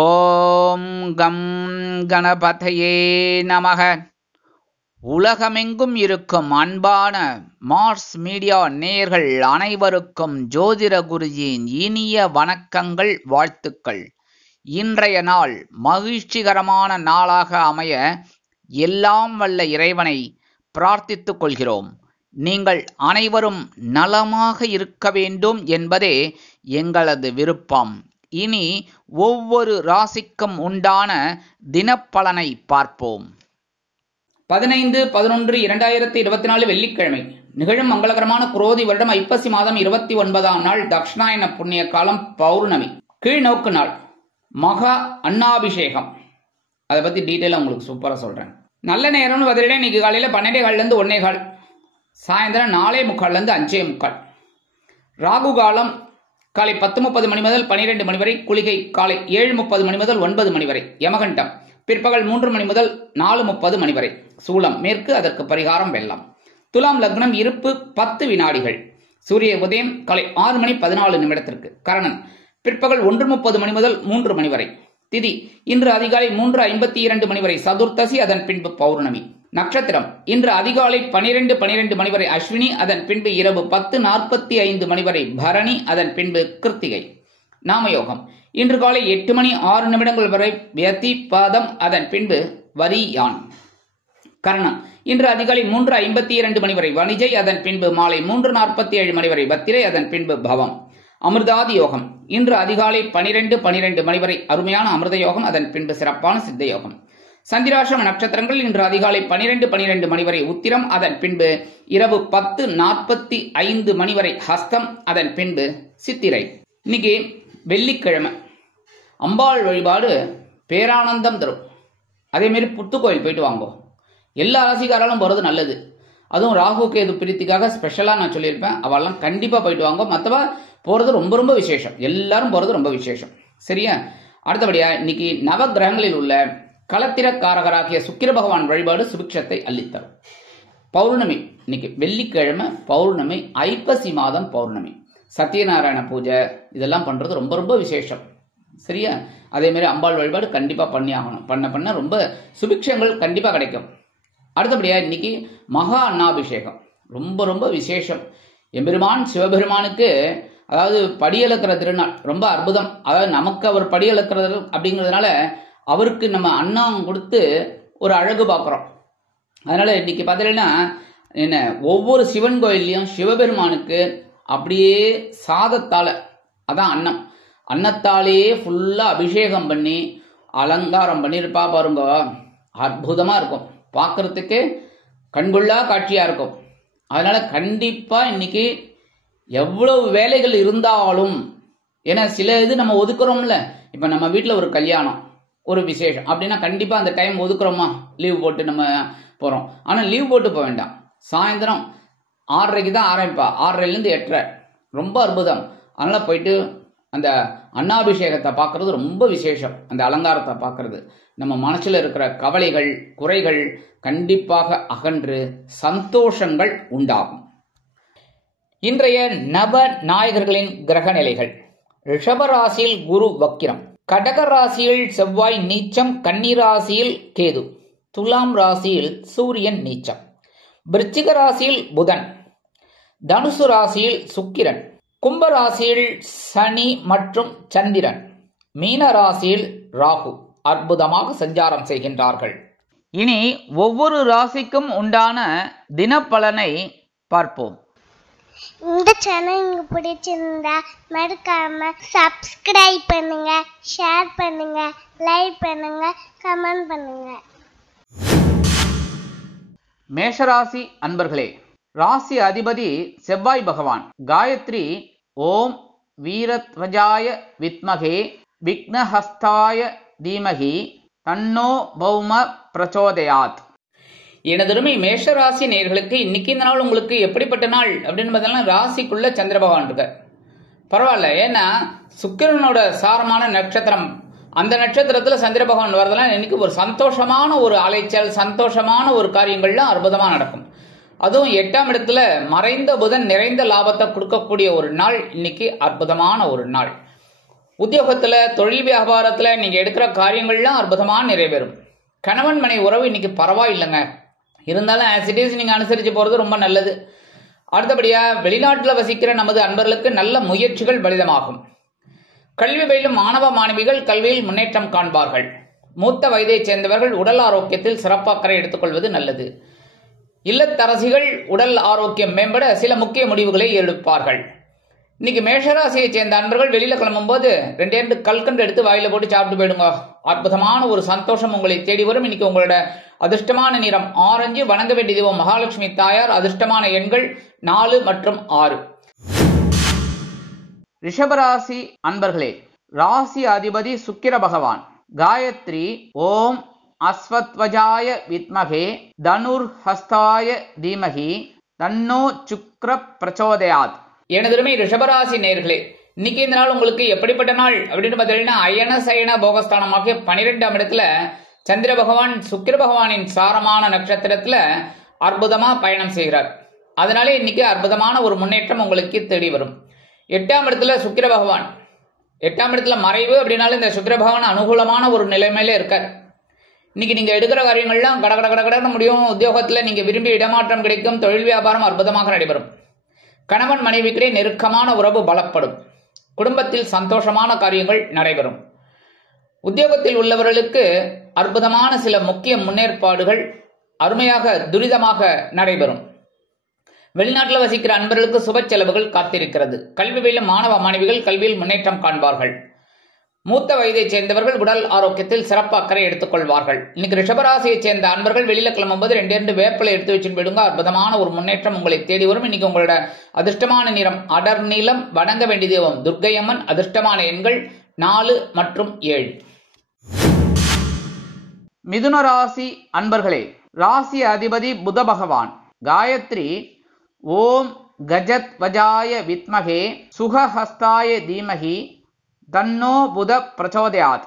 ஓம் come கணபதையே நமக. உலகமெங்கும் இருக்கும் அன்பான மார்ஸ் மீடியா நேயர்கள் அனைவருக்கும் ஜோதிட குருஜியின் இனிய வணக்கங்கள், வாழ்த்துக்கள். இன்றைய நாள் மகிழ்ச்சிகரமான நாளாக அமைய எல்லாம் வல்ல இறைவனை பிரார்த்தித்துக் கொள்கிறோம். நீங்கள் அனைவரும் நலமாக இருக்க வேண்டும் என்பதே எங்களது விருப்பம். இனி ஒவ்வொரு ராசிக்கும் உண்டான தினப்பலனை பார்ப்போம். 15/11/2024 வெள்ளிக்கிழமை நிகழும் மங்களகரமான குரோதி வருடம் ஐப்பசி மாதம் 29ஆம் நாள், தக்ஷணாயன புண்ணிய காலம், பௌர்ணமி, கீழ்நோக்கு நாள், மகா அன்னாபிஷேகம். அதை பத்தி டீட்டெயிலா உங்களுக்கு சூப்பரா சொல்றேன். நல்ல நேரம்னு பதிலிட இன்னைக்கு காலையில 12:15 1:15, சாயந்தரம் 4:45 5:45. ராகு காலம் காலை 10:30 மணி முதல் 12 மணி வரை, குளிகை காலை 7:30 மணி முதல் 9 மணி வரை, யமகண்டம் பிற்பகல் 3 மணி முதல் 4:30 மணி வரை, சூலம் மேற்கு, அதற்கு பரிகாரம் வெள்ளம். துலாம் லக்னம், இருப்பு 10 வினாடிகள், சூரிய உதயம் காலை 6:14 கரணன் பிற்பகல் 1:30 மணி முதல் 3 மணி வரை, திதி இன்று அதிகாலை 3:52 மணி வரை சதுர்த்தசி, அதன் பின்பு பௌர்ணமி. நட்சத்திரம் இன்று அதிகாலை 12:12 மணி வரை அஸ்வினி, அதன் பின்பு இரவு 10:45 மணி வரை பரணி, அதன் பின்பு கிருத்திகை. நாமயோகம் இன்று காலை 8:06 வரை வியதிபாதம், அதன் பின்பு வரியான். கரணம் இன்று அதிகாலை 3:52 மணி வரை வணிஜை, அதன் பின்பு மாலை 3:47 மணி வரை பத்திரை, அதன் பின்பு பவம். அமிர்தாதி யோகம் இன்று அதிகாலை 12:12 மணி வரை அருமையான அமிர்த யோகம், அதன் பின்பு சிறப்பான சித்த யோகம். சந்திராசிரம நட்சத்திரங்கள் இன்று அதிகாலை 12:12 மணி வரை உத்திரம், அதன் பின்பு இரவு 10:45 மணி வரை ஹஸ்தம், அதன் பின்பு சித்திரை. இன்னைக்கு வெள்ளிக்கிழமை. அம்பாள் வழிபாடு பேரானந்தம் தரும். அதே மாதிரி புத்துக்கோயில் போயிட்டு வாங்கோ. எல்லா ராசிக்காராலும் போறது நல்லது. அதுவும் ராகு கேது பிரீத்திக்காக ஸ்பெஷலா நான் சொல்லியிருப்பேன். அவெல்லாம் கண்டிப்பா போயிட்டு வாங்க. மற்றவா போறது ரொம்ப ரொம்ப விசேஷம். எல்லாரும் போறது ரொம்ப விசேஷம். சரியா? அடுத்தபடியா இன்னைக்கு நவ கிரகங்களில் உள்ள களத்திரக்காரகராகிய சுக்கிர பகவான் வழிபாடு சுபிக்ஷத்தை அள்ளித்தரும். பௌர்ணமி இன்னைக்கு வெள்ளிக்கிழமை, பௌர்ணமி, ஐப்பசி மாதம் பௌர்ணமி. சத்யநாராயண பூஜை இதெல்லாம் பண்றது ரொம்ப ரொம்ப விசேஷம். சரியா? அதே மாதிரி அம்பாள் வழிபாடு கண்டிப்பா பண்ணி ஆகணும். பண்ண ரொம்ப சுபிக்ஷங்கள் கண்டிப்பா கிடைக்கும். அடுத்தபடியா இன்னைக்கு மகா அன்னாபிஷேகம் ரொம்ப ரொம்ப விசேஷம். எம்பெருமான் சிவபெருமானுக்கு அதாவது படியளக்கிற திருநாள் ரொம்ப அற்புதம். அதாவது நமக்கு அவர் படியளக்கிறது அப்படிங்கிறதுனால அவருக்கு நம்ம அன்னம் கொடுத்து ஒரு அழகு பார்க்குறோம். அதனால இன்னைக்கு பார்த்தீங்கன்னா என்ன, ஒவ்வொரு சிவன் கோயிலையும் சிவபெருமானுக்கு அப்படியே சாதத்தால, அதான் அன்னம், அன்னத்தாலேயே ஃபுல்லா அபிஷேகம் பண்ணி அலங்காரம் பண்ணியிருப்பா பாருங்க. அற்புதமா இருக்கும், பார்க்கறதுக்கு கண்கொள்ளா காட்சியா இருக்கும். அதனால கண்டிப்பா இன்னைக்கு எவ்வளவு வேலைகள் இருந்தாலும், ஏன்னா சில இது நம்ம ஒதுக்குறோம்ல. இப்ப நம்ம வீட்டுல ஒரு கல்யாணம், ஒரு விசேஷம் அப்படின்னா கண்டிப்பா அந்த டைம் ஒதுக்குறோமா, லீவ் போட்டு நம்ம போறோம். ஆனா லீவ் போட்டு போக வேண்டாம். சாயந்தரம் 6:30 தான் ஆரம்பிப்பா, 6:30 8:30, ரொம்ப அற்புதம். அதனால போயிட்டு அந்த அன்னாபிஷேகத்தை பார்க்கறது ரொம்ப விசேஷம். அந்த அலங்காரத்தை பார்க்கறது நம்ம மனசுல இருக்கிற கவலைகள், குறைகள் கண்டிப்பாக அகன்று சந்தோஷங்கள் உண்டாகும். இன்றைய நவ நாயகர்களின் கிரக நிலைகள். ரிஷபராசியில் குரு வக்கிரம், கடக ராசியில் செவ்வாய் நீச்சம், கன்னி ராசியில் கேது, துலாம் ராசியில் சூரியன் நீச்சம், விருச்சிக ராசியில் புதன், தனுசு ராசியில் சுக்கிரன், கும்ப ராசியில் சனி மற்றும் சந்திரன், மீன ராசியில் ராகு அற்புதமாக சஞ்சாரம் செய்கின்றார்கள். இனி ஒவ்வொரு ராசிக்கும் உண்டான தினப்பலனை பார்ப்போம். இந்த சேனல் உங்களுக்கு பிடிச்சிருந்தா மறக்காம சப்ஸ்கிரைப் பண்ணுங்க, ஷேர் பண்ணுங்க, லைக் பண்ணுங்க, கமெண்ட் பண்ணுங்க. மேஷராசி அன்பர்களே, ராசி அதிபதி செவ்வாய் பகவான். காயத்ரி ஓம் வீரத்வஜாய வித்மகே விக்னஹஸ்தாய தீமகி தன்னோ பௌம பிரச்சோதயாத். எனதருமை மேஷராசி நேயர்களுக்கு இன்னைக்கு இந்த நாள் உங்களுக்கு எப்படிப்பட்ட நாள் அப்படின்னு பார்த்தீங்கன்னா, ராசிக்குள்ள சந்திர பகவான் இருக்கார். பரவாயில்ல, ஏன்னா சுக்கிரனோட சாரமான நட்சத்திரம், அந்த நட்சத்திரத்துல சந்திர பகவான் வரதெல்லாம் இன்னைக்கு ஒரு சந்தோஷமான ஒரு அலைச்சல், சந்தோஷமான ஒரு காரியங்கள்லாம் அற்புதமா நடக்கும். அதுவும் 8ஆம் இடத்துல மறைந்த புதன் நிறைந்த லாபத்தை கொடுக்கக்கூடிய ஒரு நாள் இன்னைக்கு, அற்புதமான ஒரு நாள். உத்தியோகத்துல தொழில் வியாபாரத்துல நீங்க எடுக்கிற காரியங்கள்லாம் அற்புதமா நிறைவேறும். கணவன் மனை உறவு இன்னைக்கு பரவாயில்லைங்க, இருந்தாலும் ஆஸ் இட் இஸ் நீங்க அனுசரிச்சு போறது ரொம்ப நல்லது. அடுத்தபடியா வெளிநாட்டில் வசிக்கிற நமது அன்பர்களுக்கு நல்ல முயற்சிகள் பலிதமாகும். கல்வி பயிலும் மாணவ மாணவிகள் கல்வியில் முன்னேற்றம் காண்பார்கள். மூத்த வயதைச் சேர்ந்தவர்கள் உடல் ஆரோக்கியத்தில் சிறப்பு அக்கறை எடுத்துக்கொள்வது நல்லது. இல்லத்தரசிகள் உடல் ஆரோக்கியம் மேம்பட சில முக்கிய முடிவுகளை எடுப்பார்கள். இன்னைக்கு மேஷராசியை சேர்ந்த அன்பர்கள் வெளியில கிளம்பும் போது 2 கல்கண்டு எடுத்து வாயில போட்டு சாப்பிட்டு போயிடுங்க. அற்புதமான ஒரு சந்தோஷம் உங்களை தேடி வரும். இன்னைக்கு உங்களோட அதிர்ஷ்டமான நிறம் ஆரஞ்சு. வணங்க வேண்டிய தெய்வம் மகாலட்சுமி தாயார். அதிர்ஷ்டமான எண்கள் 4 மற்றும் 6. ரிஷபராசி அன்பர்களே, ராசி அதிபதி சுக்கிர பகவான். காயத்ரி ஓம் அஸ்வத்வஜாய வித்மகே தனுர் ஹஸ்தாய தீமகி தன்னோ சுக்ர பிரச்சோதயாத். எனதுமே ரிஷபராசி நேர்களே, இன்னைக்கு இந்த நாள் உங்களுக்கு எப்படிப்பட்ட நாள் அப்படின்னு பார்த்தீங்கன்னா, அயன சயன போகஸ்தானமாக 12ஆம் இடத்துல சந்திர பகவான் சுக்கிர பகவானின் சாரமான நட்சத்திரத்துல அற்புதமா பயணம் செய்கிறார். அதனாலே இன்னைக்கு அற்புதமான ஒரு முன்னேற்றம் உங்களுக்கு தேடி வரும். 8ஆம் இடத்துல சுக்கிர பகவான், 8ஆம் இடத்துல மறைவு அப்படின்னாலும் இந்த சுக்கிர பகவான் அனுகூலமான ஒரு நிலைமையில இருக்கார். இன்னைக்கு நீங்க எடுக்கிற காரியங்கள்லாம் கடகட முடியும். உத்தியோகத்துல நீங்க விரும்பி இடமாற்றம் கிடைக்கும். தொழில் வியாபாரம் அற்புதமாக நடைபெறும். கணவன் மனைவிக்கிடையே நெருக்கமான உறவு பலப்படும். குடும்பத்தில் சந்தோஷமான காரியங்கள் நடைபெறும். உத்தியோகத்தில் உள்ளவர்களுக்கு அற்புதமான சில முக்கிய முன்னேற்பாடுகள் அருமையாக துரிதமாக நடைபெறும். வெளிநாட்டில் வசிக்கிற அன்பர்களுக்கு சுப செலவுகள் காத்திருக்கிறது. கல்வி பயிலும் மாணவ மாணவிகள் கல்வியில் முன்னேற்றம் காண்பார்கள். மூத்த வயதைச் சேர்ந்தவர்கள் உடல் ஆரோக்கியத்தில் சிறப்பு அக்கறை எடுத்துக் கொள்வார்கள். இன்னைக்கு ரிஷபராசியைச் சேர்ந்த அன்பர்கள் வெளியில கிளம்பும்போது 2 வேப்பிலை எடுத்து வச்சுட்டு போயிடுங்க. அற்புதமான ஒரு முன்னேற்றம் உங்களை தேடி வரும். இன்னைக்கு உங்களோட அதிர்ஷ்டமான நிறம் அடர் நீலம். வணங்க வேண்டிய தெய்வம் துர்க்கையம்மன். அதிர்ஷ்டமான எண்கள் 4 மற்றும் 7. மிதுன ராசி அன்பர்களே, ராசி அதிபதி புத பகவான். காயத்ரி ஓம் கஜத் வஜாய வித்மகே சுகஹஸ்தாய தீமகி தன்னோ புத பிரச்சோதயாத்.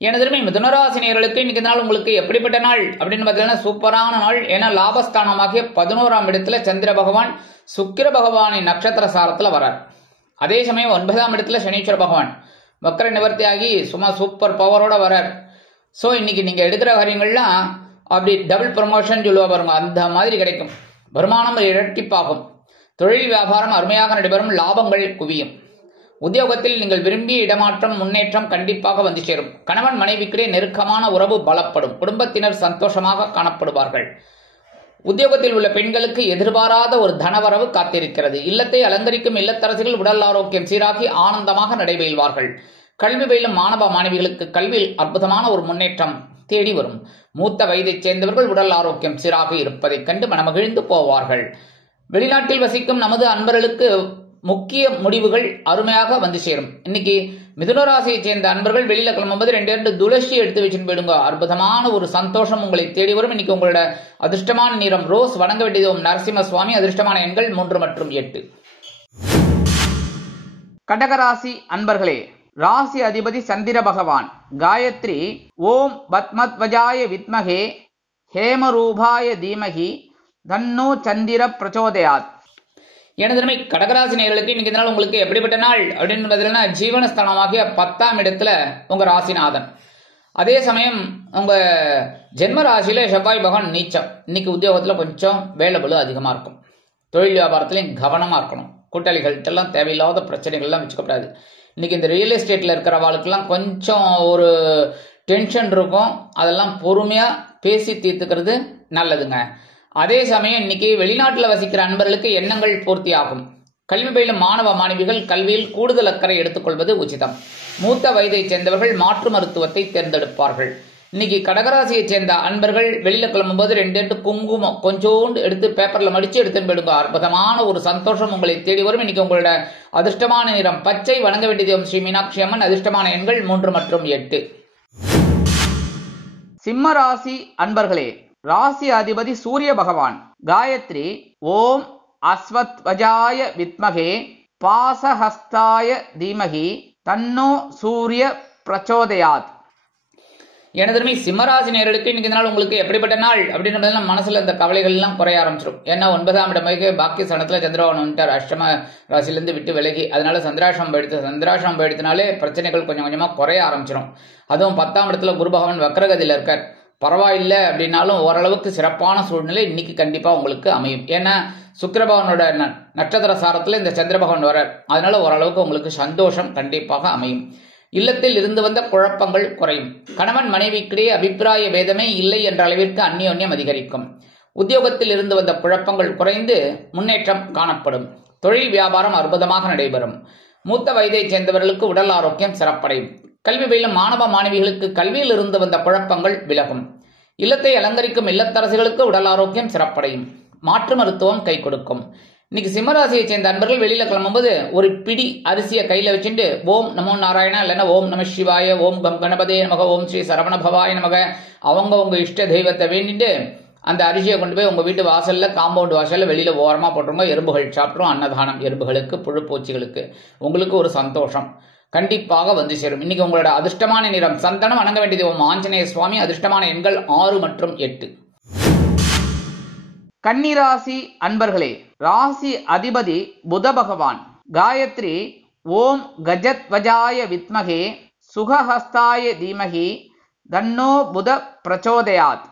எனதுமே மிதுனராசினியர்களுக்கு இன்னைக்கு நாள் உங்களுக்கு எப்படிப்பட்ட நாள் அப்படின்னு பார்த்தீங்கன்னா சூப்பரான நாள். ஏன்னா லாபஸ்தானமாகிய 11ஆம் இடத்துல சந்திர பகவான் சுக்கிர பகவானின் நட்சத்திர சாரத்துல வரார். அதே சமயம் 9ஆம் இடத்துல சனீஸ்வர பகவான் வக்கர நிவர்த்தியாகி சும்மா சூப்பர் பவரோட வரார். ஸோ இன்னைக்கு நீங்க எடுக்கிற காரியங்கள்லாம் அப்படி டபுள் ப்ரமோஷன் சொல்லுவா பாருங்க, அந்த மாதிரி கிடைக்கும். வருமானம் இரட்டிப்பாகும். தொழில் வியாபாரம் அருமையாக நடைபெறும். லாபங்கள் குவியும். உத்தியோகத்தில் நீங்கள் விரும்பிய இடமாற்றம் முன்னேற்றம் கண்டிப்பாக வந்து சேரும். கணவன் மனைவிக்கிடையே நெருக்கமான உறவு பலப்படும். குடும்பத்தினர் சந்தோஷமாக காணப்படுவார்கள். உத்தியோகத்தில் உள்ள பெண்களுக்கு எதிர்பாராத ஒரு தனவரவு காத்திருக்கிறது. இல்லத்தை அலங்கரிக்கும் இல்லத்தரசிகள் உடல் ஆரோக்கியம் சீராகி ஆனந்தமாக நடைபெறுவார்கள். கல்வி பயிலும் மாணவ மாணவிகளுக்கு கல்வியில் அற்புதமான ஒரு முன்னேற்றம் தேடி வரும். மூத்த வயதைச் சேர்ந்தவர்கள் உடல் ஆரோக்கியம் சீராக இருப்பதைக் கண்டு மனமகிழ்ந்து போவார்கள். வெளிநாட்டில் வசிக்கும் நமது அன்பர்களுக்கு முக்கிய முடிவுகள் அருமையாக வந்து சேரும். இன்னைக்கு மிதுனராசியை சேர்ந்த அன்பர்கள் வெளியில கிளம்பும்போது 2 துளசி எடுத்து வச்சுன்னு போயிடுங்க. அற்புதமான ஒரு சந்தோஷம் உங்களை தேடி வரும். இன்னைக்கு உங்களோட அதிர்ஷ்டமான நிறம் ரோஸ். வணங்க வேண்டியதும் நரசிம்ம சுவாமி. அதிர்ஷ்டமான எண்கள் 3 மற்றும் 8. கடகராசி அன்பர்களே, ராசி அதிபதி சந்திர பகவான். காயத்ரி ஓம் பத்மத்வஜாய வித்மகே ஹேமரூபாய தீமகி தன்னோ சந்திர பிரச்சோதயாத். எனது கடகராசி நேயர்களுக்கு இன்னைக்கு நாள் உங்களுக்கு எப்படிப்பட்ட நாள் அப்படின்னு பார்த்தீங்கன்னா, ஜீவனஸ்தானமாகிய 10ஆம் இடத்துல உங்க ராசிநாதன். அதே சமயம் உங்க ஜென்ம ராசியில செவ்வாய் பகவான் நீச்சம். இன்னைக்கு உத்தியோகத்துல கொஞ்சம் வேலைபளு அதிகமா இருக்கும். தொழில் வியாபாரத்திலையும் கவனமா இருக்கணும். கூட்டாளிகள்கிட்டலாம் தேவையில்லாத பிரச்சனைகள்லாம் வச்சுக்கப்படாது. இன்னைக்கு இந்த ரியல் எஸ்டேட்ல இருக்கிறவாளுக்கெல்லாம் கொஞ்சம் ஒரு டென்ஷன் இருக்கும். அதெல்லாம் பொறுமையா பேசி தீர்த்துக்கிறது நல்லதுங்க. அதே சமயம் இன்னைக்கு வெளிநாட்டில் வசிக்கிற அன்பர்களுக்கு எண்ணங்கள் பூர்த்தி ஆகும். கல்வி பயிலும் மாணவ மாணவிகள் கல்வியில் கூடுதல் அக்கறை எடுத்துக்கொள்வது உச்சிதம். மூத்த வயதைச் சேர்ந்தவர்கள் மாற்று மருத்துவத்தை தேர்ந்தெடுப்பார்கள். இன்னைக்கு கடகராசியை சேர்ந்த அன்பர்கள் வெளியில கிளம்பும்போது 2 குங்குமம் கொஞ்சோண்டு எடுத்து பேப்பர்ல மடிச்சு எடுத்துன்னு போயிடுங்க. அற்புதமான ஒரு சந்தோஷம் உங்களை தேடி வரும். இன்னைக்கு உங்களோட அதிர்ஷ்டமான நிறம் பச்சை. வணங்க வேண்டிய ஸ்ரீ மீனாட்சி அம்மன். அதிர்ஷ்டமான எண்கள் 3 மற்றும் 8. சிம்ம ராசி அன்பர்களே, ராசி அதிபதி சூரிய பகவான். காயத்ரி ஓம் அஸ்வத்வஜாய வித்மகே பாசஹஸ்தாய தீமகி தன்னோ சூரிய பிரச்சோதயாத். எனதுமே சிம்மராசி நேயர்களுக்கு இன்னைக்கு நாள் உங்களுக்கு எப்படிப்பட்ட நாள் அப்படின்னு மனசுல இந்த கவலைகள் எல்லாம் குறைய ஆரம்பிச்சிடும். ஏன்னா 9ஆம் இடமாக பாக்கிய ஸ்தானத்துல சந்திரபகவான் வந்துட்டார், அஷ்டம ராசியிலிருந்து விட்டு விலகி. அதனால சந்திராசிரமம் எடுத்தனாலே பிரச்சனைகள் கொஞ்சம் கொஞ்சமா குறைய ஆரம்பிச்சிடும். அதுவும் 10ஆம் இடத்துல குரு பகவான் வக்ரகதியில இருக்கார். பரவாயில்லை அப்படின்னாலும் ஓரளவுக்கு சிறப்பான சூழ்நிலை இன்னைக்கு கண்டிப்பா உங்களுக்கு அமையும். ஏன்னா சுக்கிரபகவானோட நட்சத்திர சாரத்துல இந்த சந்திர பகவான் வரார். அதனால ஓரளவுக்கு உங்களுக்கு சந்தோஷம் கண்டிப்பாக அமையும். இல்லத்தில் இருந்து வந்த குழப்பங்கள் குறையும். கணவன் மனைவிக்கிடையே அபிப்பிராய பேதமே இல்லை என்ற அளவிற்கு அந்யோன்யம் அதிகரிக்கும். உத்தியோகத்தில் இருந்து வந்த குழப்பங்கள் குறைந்து முன்னேற்றம் காணப்படும். தொழில் வியாபாரம் அற்புதமாக நடைபெறும். மூத்த வயதைச் சேர்ந்தவர்களுக்கு உடல் ஆரோக்கியம் சிறப்படையும். கல்வி பயிலும் மாணவ மாணவிகளுக்கு கல்வியில் இருந்து வந்த குழப்பங்கள் விலகும். இல்லத்தை அலங்கரிக்கும் இல்லத்தரசிகளுக்கு உடல் ஆரோக்கியம் சிறப்படையும். மாற்று மருத்துவம் கை கொடுக்கும். இன்னைக்கு சிம்மராசியை சேர்ந்த அன்பர்கள் வெளியில கிளம்பும்போது ஒரு பிடி அரிசியை கையில வச்சுட்டு ஓம் நமோ நாராயணா இல்லைன்னா ஓம் நம சிவாய, ஓம் கம் கணபதே நமக, ஓம் ஸ்ரீ சரவண பவாய நமக, உங்க இஷ்ட தெய்வத்தை வேண்டிட்டு அந்த அரிசியை கொண்டு போய் உங்க வீட்டு வாசல்ல, காம்பவுண்ட் வாசல்ல வெளியில ஓரமா போட்டுருங்க. எறும்புகள் சாப்பிட்ரும். அன்னதானம் எறும்புகளுக்கு, புழுப்பூச்சிகளுக்கு. உங்களுக்கு ஒரு சந்தோஷம் கண்டிப்பாக வந்து சேரும். இன்னைக்கு உங்களோட அதிர்ஷ்டமான நிறம் சந்தனம். வணங்க வேண்டியது ஓம் ஆஞ்சநேய சுவாமி. அதிர்ஷ்டமான எண்கள் 6 மற்றும் 8. கன்னிராசி அன்பர்களே, ராசி அதிபதி புத பகவான். காயத்ரி ஓம் கஜத்வஜாய வித்மகே சுகஹஸ்தாய தீமகி தன்னோ புத பிரச்சோதயாத்.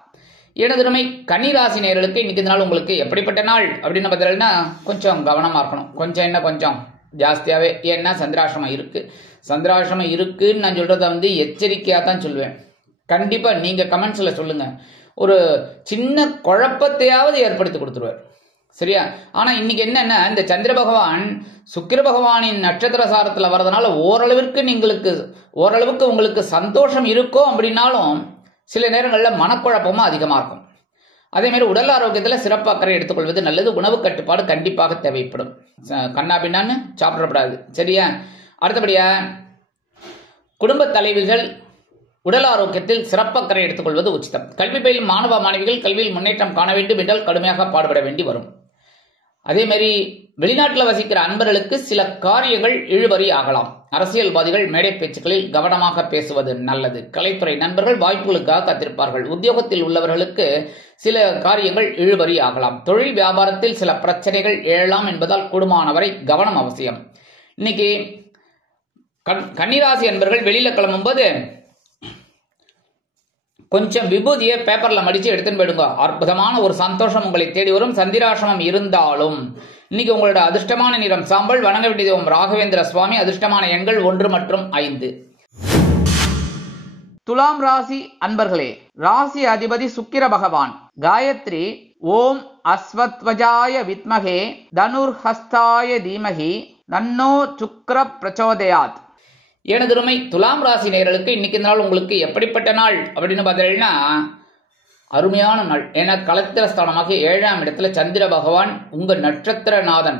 எனதுமை கன்னிராசி நேயர்களுக்கு இன்னைக்கு நாள் உங்களுக்கு எப்படிப்பட்ட நாள் அப்படின்னு பார்த்தீங்கன்னா கொஞ்சம் கவனமா இருக்கணும். கொஞ்சம் ஜாஸ்தியாவே. ஏன்னா சந்திராசிரமம் இருக்குன்னு நான் சொல்றத எச்சரிக்கையா தான் சொல்லுவேன். கண்டிப்பா நீங்க கமெண்ட்ஸ்ல சொல்லுங்க. ஒரு சின்ன குழப்பத்தையாவது ஏற்படுத்தி கொடுத்துருவார். சரியா? ஆனா இன்னைக்கு என்னன்னா, இந்த சந்திர பகவான் சுக்கிர பகவானின் நட்சத்திர சாரத்துல வர்றதுனால ஓரளவுக்கு உங்களுக்கு சந்தோஷம் இருக்கும். அப்படின்னாலும் சில நேரங்களில் மனக்குழப்பமும் அதிகமா இருக்கும். அதே மாதிரி உடல் ஆரோக்கியத்துல சிறப்பு அக்கறை எடுத்துக்கொள்வது நல்லது. உணவு கட்டுப்பாடு கண்டிப்பாக தேவைப்படும். கண்ணா பின்னான்னு சாப்பிடப்படாது. சரியா? அடுத்தபடியா குடும்ப தலைவிகள் உடல் ஆரோக்கியத்தில் சிறப்பக்கறை எடுத்துக்கொள்வது உச்சிதம். கல்வி பயிலும் மாணவ மாணவிகள் கல்வியில் முன்னேற்றம் காண வேண்டும் என்றால் கடுமையாக பாடுபட வேண்டி வரும். அதே மாதிரி வெளிநாட்டில் வசிக்கிற அன்பர்களுக்கு சில காரியங்கள் இழுபறி ஆகலாம். அரசியல்வாதிகள் மேடை பேச்சுக்களில் கவனமாக பேசுவது நல்லது. கலைத்துறை நண்பர்கள் வாய்ப்புகளுக்காக காத்திருப்பார்கள். உத்தியோகத்தில் உள்ளவர்களுக்கு சில காரியங்கள் இழுபறி ஆகலாம். தொழில் வியாபாரத்தில் சில பிரச்சனைகள் எழலாம் என்பதால் கூடுமானவரை கவனம் அவசியம். இன்னைக்கு கன்னிராசி அன்பர்கள் வெளியில கிளம்பும்போது கொஞ்சம் விபூதியை பேப்பர்ல மடிச்சு எடுத்துன்னு போயிடுங்க. அற்புதமான ஒரு சந்தோஷம் உங்களை தேடி வரும். சந்திராசிரமம் இருந்தாலும் இன்னைக்கு உங்களோட அதிர்ஷ்டமான நிறம் சாம்பல். வணங்க வேண்டியது ஓம் ராகவேந்திர சுவாமி. அதிர்ஷ்டமான எண்கள் 1 மற்றும் 5. துலாம் ராசி அன்பர்களே, ராசி அதிபதி சுக்கிர பகவான். காயத்ரி ஓம் அஸ்வத்வஜாய வித்மகே தனுர்ஹஸ்தாய தீமகி தன்னோ சுக்கிர பிரச்சோதயாத். எனதுமை துலாம் ராசி நேயர்களுக்கு இன்னைக்கு நாள் உங்களுக்கு எப்படிப்பட்ட நாள் அப்படின்னு பார்த்தீங்கன்னா அருமையான நாள். ஏன்னா கலத்திரஸ்தானமாக 7ஆம் இடத்துல சந்திர பகவான் உங்க நட்சத்திரநாதன்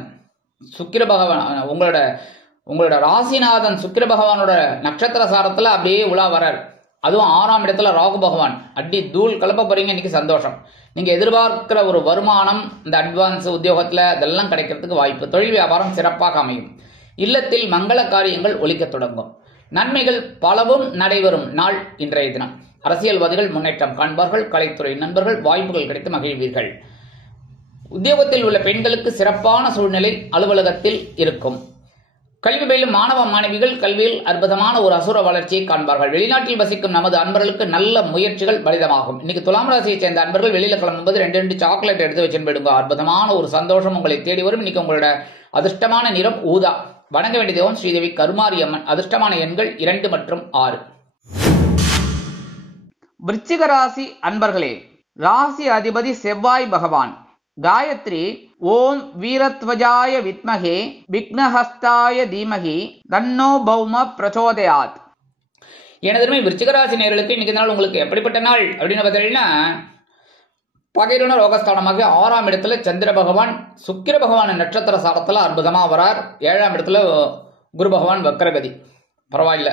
சுக்கிர பகவான், உங்களோட ராசிநாதன் சுக்கிர பகவானோட நட்சத்திர சாரத்துல அப்படியே உலா வரார். அதுவும் 6ஆம் இடத்துல ராகு பகவான். அடி தூள் கலப்ப போறீங்க. இன்னைக்கு சந்தோஷம். நீங்க எதிர்பார்க்கிற ஒரு வருமானம், இந்த அட்வான்ஸ் உத்தியோகத்துல அதெல்லாம் கிடைக்கிறதுக்கு வாய்ப்பு. தொழில் வியாபாரம் சிறப்பாக அமையும். இல்லத்தில் மங்கள காரியங்கள் ஒலிக்க தொடங்கும். நன்மைகள் பலவும் நடைபெறும் நாள் இன்றைய தினம். அரசியல்வாதிகள் முன்னேற்றம் காண்பார்கள். கலைத்துறை நண்பர்கள் வாய்ப்புகள் கிடைத்து மகிழ்வீர்கள். உத்தியோகத்தில் உள்ள பெண்களுக்கு சிறப்பான சூழ்நிலை அலுவலகத்தில் இருக்கும். கல்வி பயிலும் மாணவ மாணவிகள் கல்வியில் அற்புதமான ஒரு அசுர வளர்ச்சியை காண்பார்கள். வெளிநாட்டில் வசிக்கும் நமது அன்பர்களுக்கு நல்ல முயற்சிகள் பலிதமாகும். இன்னைக்கு துலாம் ராசியை சேர்ந்த அன்பர்கள் வெளியில கிளம்பும்போது 2 சாக்லேட் எடுத்து வச்சு போயிடுங்க. அற்புதமான ஒரு சந்தோஷம் உங்களை தேடி வரும். இன்னைக்கு உங்களோட அதிர்ஷ்டமான நிறம் ஊதா. வணங்க வேண்டியது ஓம் ஸ்ரீதேவி கருமாரி அம்மன். அதிர்ஷ்டமான எண்கள் 2 மற்றும் 6. விருச்சிக ராசி அன்பர்களே, ராசி அதிபதி செவ்வாய் பகவான். காயத்ரி ஓம் வீரத்வஜாய வித்மகே விக்னஹஸ்தாய தீமகி தன்னோ பௌம பிரச்சோதயாத். எனதுமே விருச்சிகராசி நேயர்களுக்கு இன்னைக்கு நாள் உங்களுக்கு எப்படிப்பட்ட நாள் அப்படின்னு பார்த்தீங்கன்னா பகைருண ரோகஸ்தானமாக 6ஆம் இடத்துல சந்திர பகவான் சுக்கிர பகவான் நட்சத்திர சாரத்துல அற்புதமா வரார். 7ஆம் இடத்துல குரு பகவான் வக்ரகதி. பரவாயில்ல.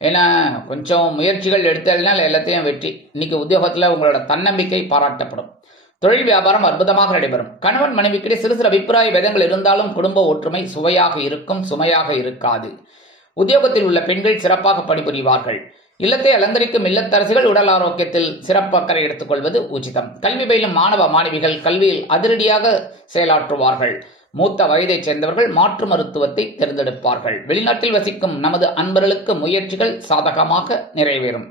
ஏன்னா கொஞ்சம் முயற்சிகள் எடுத்ததுனால எல்லாத்தையும் வெற்றி. இன்னைக்கு உத்தியோகத்துல உங்களோட தன்னம்பிக்கை பாராட்டப்படும். தொழில் வியாபாரம் அற்புதமாக நடைபெறும். கணவன் மனைவிக்கிடையே சிறு சிறு அபிப்பிராய பேதங்கள் இருந்தாலும் குடும்ப ஒற்றுமை சுவையாக இருக்கும், சுமையாக இருக்காது. உத்தியோகத்தில் உள்ள பெண்கள் சிறப்பாக பணிபுரிவார்கள். இல்லத்தை அலங்கரிக்கும் இல்லத்தரசிகள் உடல் ஆரோக்கியத்தில் சிறப்பு அக்கறை எடுத்துக்கொள்வது உச்சிதம். கல்வி பயிலும் மாணவ மாணவிகள் கல்வியில் அதிரடியாக செயலாற்றுவார்கள். மூத்த வயதைச் சேர்ந்தவர்கள் மாற்று மருத்துவத்தை தேர்ந்தெடுப்பார்கள். வெளிநாட்டில் வசிக்கும் நமது அன்பர்களுக்கு முயற்சிகள் சாதகமாக நிறைவேறும்.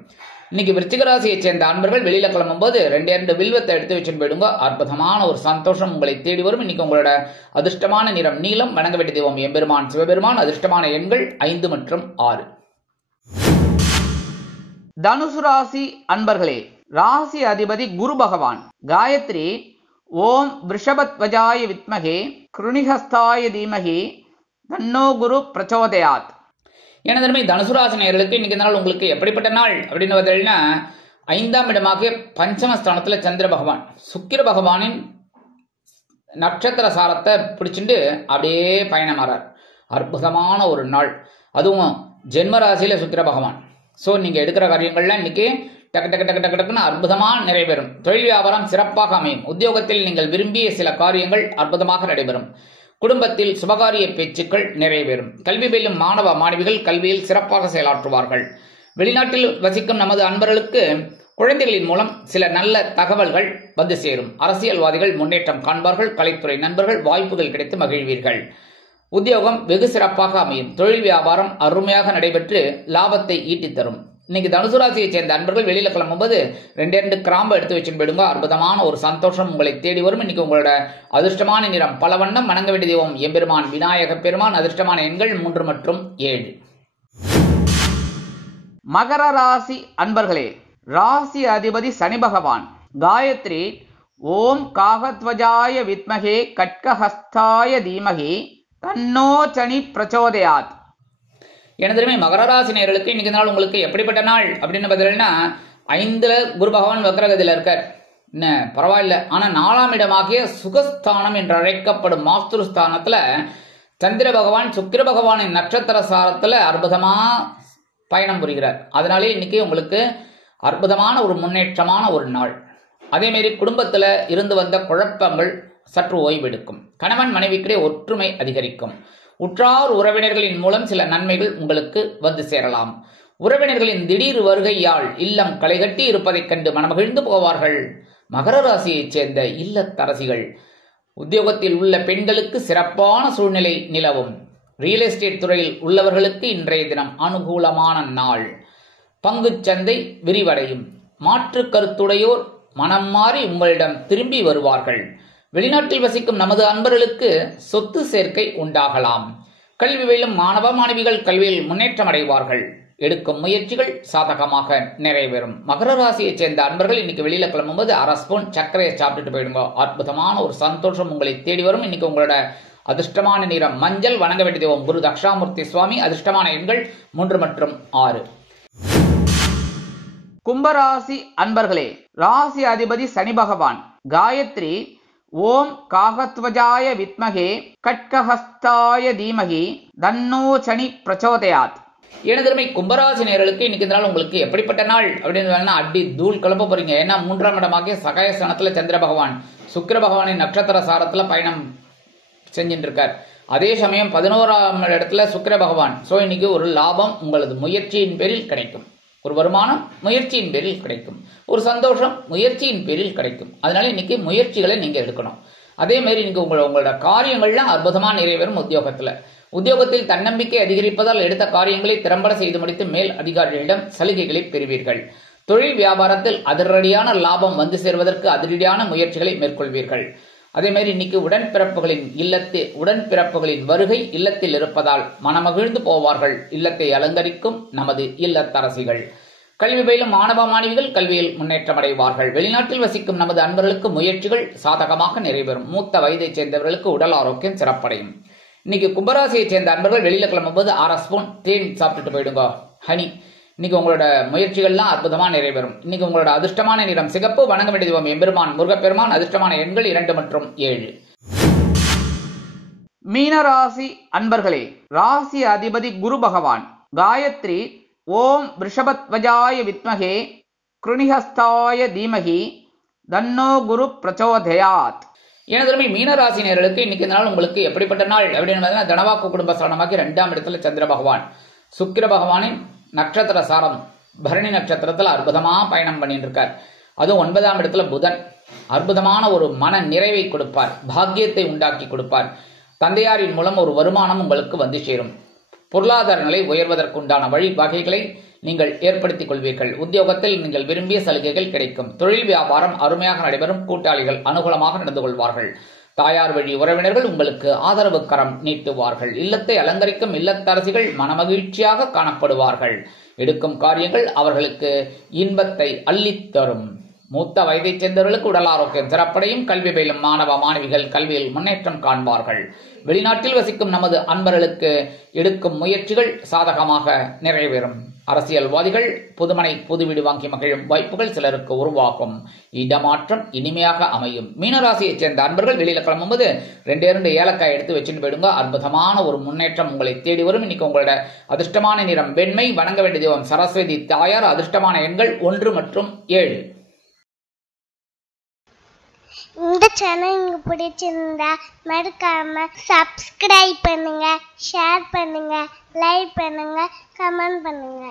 இன்னைக்கு விருச்சிக ராசியைச் சேர்ந்த அன்பர்கள் வெளியில கிளம்பும் போது 2 வில்வத்தை எடுத்து வச்சுன்னு போயிடுங்க. அற்புதமான ஒரு சந்தோஷம் உங்களை தேடி வரும். இன்னைக்கு உங்களோட அதிர்ஷ்டமான நிறம் நீலம். வணங்க வேண்டிய தெய்வம் எம்பெருமான் சிவபெருமான். அதிர்ஷ்டமான எண்கள் 5 மற்றும் 6. தனுசு ராசி அன்பர்களே, ராசி அதிபதி குரு பகவான். காயத்ரி ஓம் விருஷபத்வஜாய வித்மகே கிருணிஹஸ்தாய தீமகி தன்னோ குரு பிரச்சோதயாத். எனதருமை தனுசு ராசி நேயர்களுக்கு இன்னைக்கு நாள் உங்களுக்கு எப்படிப்பட்ட நாள் அப்படின்னு பார்த்தீங்கன்னா, 5ஆம் இடமாக பஞ்சமஸ்தானத்துல சந்திர பகவான் சுக்கிர பகவானின் நட்சத்திர சாரத்தை பிடிச்சிட்டு அப்படியே பயணமாறார். அற்புதமான ஒரு நாள். அதுவும் ஜென்ம ராசியில சுக்கிர பகவான். ஸோ நீங்க எடுக்கிற காரியங்கள்லாம் இன்னைக்கு டக்கு டக்கு டக்கு டக்கு டக்குன்னு அற்புதமாக நிறைவேறும். தொழில் வியாபாரம் சிறப்பாக அமையும். உத்தியோகத்தில் நீங்கள் விரும்பிய சில காரியங்கள் அற்புதமாக நடைபெறும். குடும்பத்தில் சுபகாரிய பேச்சுக்கள் நிறைவேறும். கல்வி பயிலும் மாணவ மாணவிகள் கல்வியில் சிறப்பாக செயலாற்றுவார்கள். வெளிநாட்டில் வசிக்கும் நமது அன்பர்களுக்கு குழந்தைகளின் மூலம் சில நல்ல தகவல்கள் வந்து சேரும். அரசியல்வாதிகள் முன்னேற்றம் காண்பார்கள். கலைத்துறை நண்பர்கள் வாய்ப்புகள் கிடைத்து மகிழ்வீர்கள். உத்தியோகம் வெகு சிறப்பாக அமையும். தொழில் வியாபாரம் அருமையாக நடைபெற்று லாபத்தை ஈட்டி தரும். இன்னைக்கு தனுசு ராசியை சேர்ந்த அன்பர்கள் வெளியில கிளம்பும்போது 2 கிராம்பு எடுத்து வச்சுன்னு போயிடுங்க. அற்புதமான ஒரு சந்தோஷம் உங்களை தேடி வரும். இன்னைக்கு உங்களோட அதிர்ஷ்டமான நிறம் பல வண்ணம். வணங்க வேண்டிய தெய்வம் எம்பெருமான் விநாயக பெருமான். அதிர்ஷ்டமான எண்கள் 3 மற்றும் 7. மகர ராசி அன்பர்களே, ராசி அதிபதி சனி பகவான். காயத்ரி ஓம் காகத்வஜாய வித்மகே கட்கஹஸ்தாய தீமகி தன்னோ சனி பிரச்சோதயாத். எனதுமே மகர ராசி நேயர்களுக்கு இன்னைக்கு நாள் உங்களுக்கு எப்படிப்பட்ட நாள் அப்படின்னு பார்த்தீங்கன்னா, 5ல குரு பகவான் வக்ரகதியில் இருக்கார். என்ன பரவாயில்ல. ஆனா 4ஆம் இடமாகிய சுகஸ்தானம் என்று அழைக்கப்படும் மாஸ்துருஸ்தானத்துல சந்திர பகவான் சுக்கிர பகவானின் நட்சத்திர சாரத்துல அற்புதமா பயணம் புரிகிறார். அதனாலே இன்னைக்கு உங்களுக்கு அற்புதமான ஒரு முன்னேற்றமான ஒரு நாள். அதே மாதிரி குடும்பத்துல இருந்து வந்த குழப்பங்கள் சற்று ஓய்வெடுக்கும். கணவன் மனைவிக்கிடையே ஒற்றுமை அதிகரிக்கும். உற்றார் உறவினர்களின் மூலம் சில நன்மைகள் உங்களுக்கு வந்து சேரலாம். உறவினர்களின் திடீர் வருகையால் இல்லம் களைகட்டி இருப்பதைக் கண்டு மனமகிழ்ந்து போவார்கள். மகர ராசியைச் சேர்ந்த இல்லத்தரசிகள் உத்தியோகத்தில் உள்ள பெண்களுக்கு சிறப்பான சூழ்நிலை நிலவும். ரியல் எஸ்டேட் துறையில் உள்ளவர்களுக்கு இன்றைய தினம் அனுகூலமான நாள். பங்குச் சந்தை விரிவடையும். மாற்று கருத்துடையோர் மனம் மாறி உங்களிடம் திரும்பி வருவார்கள். வெளிநாட்டில் வசிக்கும் நமது அன்பர்களுக்கு சொத்து சேர்க்கை உண்டாகலாம். கல்வி பயிலும் மாணவ மாணவிகள் கல்வியில் முன்னேற்றம் அடைவார்கள். எடுக்கும் முயற்சிகள் சாதகமாக நிறைவேறும். மகர ராசியைச் சேர்ந்த அன்பர்கள் இன்னைக்கு வெளியில கிளம்பும்போது 1/2 ஸ்பூன் சர்க்கரையை சாப்பிட்டுட்டு போயிடுங்க. அற்புதமான ஒரு சந்தோஷம் உங்களை தேடி வரும். இன்னைக்கு உங்களோட அதிர்ஷ்டமான நிறம் மஞ்சள். வணங்க வேண்டிய தெய்வம் குரு தக்ஷாமூர்த்தி சுவாமி. அதிர்ஷ்டமான எண்கள் 3 மற்றும் 6. கும்பராசி அன்பர்களே, ராசி அதிபதி சனி பகவான். காயத்ரி ஓம் காகத்வஜாய வித்மகே கட்கஹஸ்தாய தீமகி தன்னோ சனி பிரச்சோதயாத். எனதருமை கும்பராசி நேயர்களுக்கு இன்னைக்கு நாள் உங்களுக்கு எப்படிப்பட்ட நாள் அப்படின்னு அடி தூள் கிளம்ப போறீங்க. ஏன்னா 3ஆம் இடமாகிய சகாயஸ்தானத்துல சந்திர பகவான் சுக்கிர பகவானின் நட்சத்திர சாரத்துல பயணம் செஞ்சுட்டு இருக்கார். அதே சமயம் 11ஆம் இடத்துல சுக்கிர பகவான். சோ இன்னைக்கு ஒரு லாபம் உங்களது முயற்சியின் பேரில் கிடைக்கும். ஒரு வருமானம் முயற்சியின் பேரில் கிடைக்கும். ஒரு சந்தோஷம் முயற்சியின் பேரில் கிடைக்கும். அதனால இன்னைக்கு முயற்சிகளை நீங்க எடுக்கணும். அதே மாதிரி இன்னைக்கு உங்களோட காரியங்கள்லாம் அற்புதமா நிறைவேறும். உத்தியோகத்தில் தன்னம்பிக்கை அதிகரிப்பதால் எடுத்த காரியங்களை திறம்பட செய்து முடித்து மேல் அதிகாரிகளிடம் சலுகைகளை பெறுவீர்கள். தொழில் வியாபாரத்தில் அதிரடியான லாபம் வந்து சேர்வதற்கு அதிரடியான முயற்சிகளை மேற்கொள்வீர்கள். அதே மாதிரி இன்னைக்கு உடன்பிறப்புகளின் வருகை இல்லத்தில் இருப்பதால் மனமகிழ்ந்து போவார்கள். இல்லத்தை அலங்கரிக்கும் நமது இல்லத்தரசிகள். கல்வி பயிலும் மாணவ மாணவிகள் கல்வியில் முன்னேற்றம் அடைவார்கள். வெளிநாட்டில் வசிக்கும் நமது அன்பர்களுக்கு முயற்சிகள் சாதகமாக நிறைவேறும். மூத்த வயதைச் சேர்ந்தவர்களுக்கு உடல் ஆரோக்கியம் சிறப்படையும். இன்னைக்கு கும்பராசியைச் சேர்ந்த அன்பர்கள் வெளியில கிளம்பும்போது 1/2 ஸ்பூன் தேன் சாப்பிட்டுட்டு போயிடுங்க. ஹனி. இன்னைக்கு உங்களோட முயற்சிகள்லாம் அற்புதமா நிறைவேறும். இன்னைக்கு உங்களோட அதிர்ஷ்டமான நிறம் சிகப்பு. வணங்க வேண்டிய தெய்வம் எம்பெருமான் முருகப்பெருமான். அதிர்ஷ்டமான எண்கள் 2 மற்றும் 7. மீனராசி அன்பர்களே, ராசி அதிபதி குரு பகவான். காயத்ரி ஓம் விருஷபத்வஜாய வித்மகே கிருணிஹஸ்தாய தீமகி தன்னோ குரு பிரச்சோதயாத். எனதருமை மீனராசி நேயர்களுக்கு இன்னைக்கு நாள் உங்களுக்கு எப்படிப்பட்ட நாள் அப்படின்னு தனவாக்கு குடும்ப ஸ்தானமாக்கி 2ஆம் இடத்துல சந்திர பகவான் சுக்கிர பகவானின் நட்சத்திர சாரம் பரணி நட்சத்திரத்துல அற்புதமா பயணம் பண்ணிட்டு இருக்கார். அதுவும் 9ஆம் இடத்துல புதன் அற்புதமான ஒரு மன நிறைவை கொடுப்பார், பாக்கியத்தை உண்டாக்கி கொடுப்பார். தந்தையாரின் மூலம் ஒரு வருமானம் உங்களுக்கு வந்து சேரும். பொருளாதார நிலை உயர்வதற்குண்டான வழிவகைகளை நீங்கள் ஏற்படுத்திக் கொள்வீர்கள். உத்தியோகத்தில் நீங்கள் விரும்பிய சலுகைகள் கிடைக்கும். தொழில் வியாபாரம் அருமையாக நடைபெறும். கூட்டாளிகள் அனுகூலமாக நடந்து கொள்வார்கள். தாயார் வழி உறவினர்கள் உங்களுக்கு ஆதரவு கரம் நீட்டுவார்கள். இல்லத்தை அலங்கரிக்கும் இல்லத்தரசிகள் மனமகிழ்ச்சியாக காணப்படுவார்கள். எடுக்கும் காரியங்கள் அவர்களுக்கு இன்பத்தை அள்ளித்தரும். மூத்த வயதைச் சேர்ந்தவர்களுக்கு உடல் ஆரோக்கியம் சிறப்படையும். கல்வி பயிலும் மாணவ மாணவிகள் கல்வியில் முன்னேற்றம் காண்பார்கள். வெளிநாட்டில் வசிக்கும் நமது அன்பர்களுக்கு எடுக்கும் முயற்சிகள் சாதகமாக நிறைவேறும். அரசியல்வாதிகள் புதுமனை புது வீடு வாங்கி மகிழும் வாய்ப்புகள் சிலருக்கு உருவாகும். இடமாற்றம் இனிமையாக அமையும். மீனராசியைச் சேர்ந்த அன்பர்கள் வெளியில கிளம்பும்போது 2 ஏலக்காய் எடுத்து வச்சுட்டு போயிடுங்க. அற்புதமான ஒரு முன்னேற்றம் உங்களை தேடி வரும். இன்னைக்கு உங்களோட அதிர்ஷ்டமான நிறம் வெண்மை. வணங்க வேண்டிய தெய்வம் சரஸ்வதி தாயார். அதிர்ஷ்டமான எண்கள் 1 மற்றும் 7. இந்த சேனல் உங்களுக்கு பிடிச்சிருந்தா மறக்காம சப்ஸ்கிரைப் பண்ணுங்க, ஷேர் பண்ணுங்க, லைக் பண்ணுங்க, கமெண்ட் பண்ணுங்க.